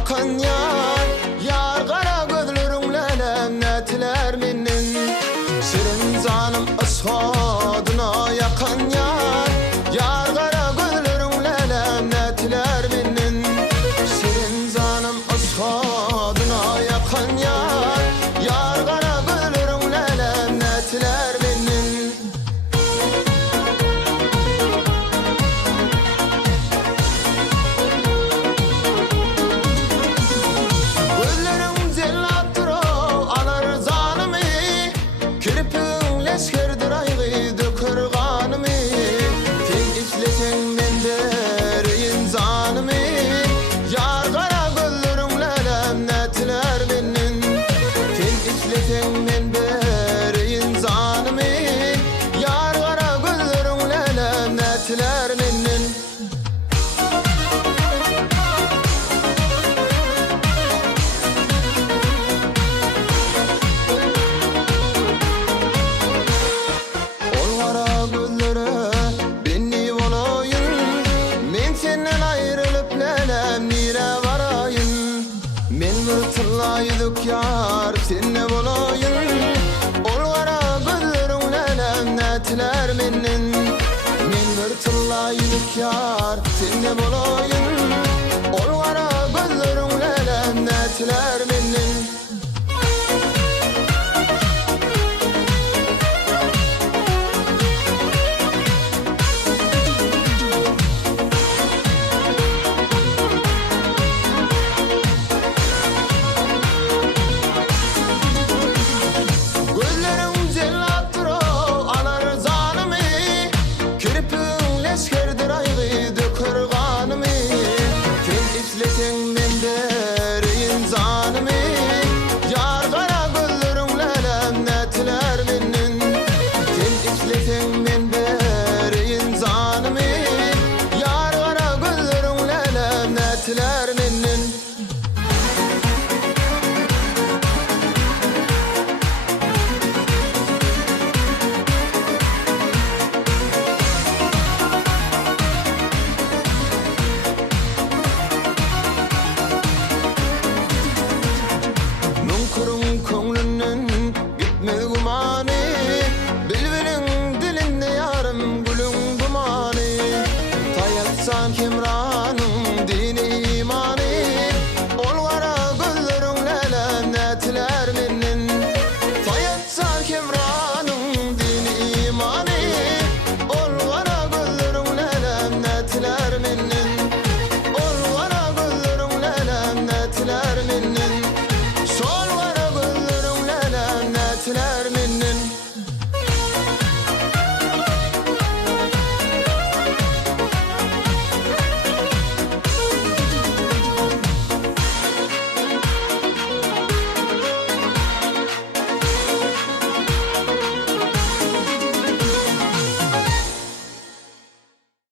yakan yar. Yar kara gözlerin lelem netiler minnin. Şirin zanım ıshoduna yakan yar. Yar kara gözlerin lelem netiler minnin. Şirin zanım ıshoduna yakan yar. Yar kara gözlerin lelem netiler minnin. Gözlerim zellattır o anar zanımı. Kirpin leşkerdir aygı dökür kanımı. Tek işleten mendereyin zanımı. Yar kara gözlerin lelem netiler minnin. Tek işleten mendereyin zanımı. Yar kara gözlerin lelem netiler minnin. Ol kara gözlere beni olayın. Men senden ayrılıp lelem nire varayın. Men bir tıllaydık yar senne olayın. Ol kara gözlerin lelem netiler minnin. Men bir tıllaydık yar senne olayın.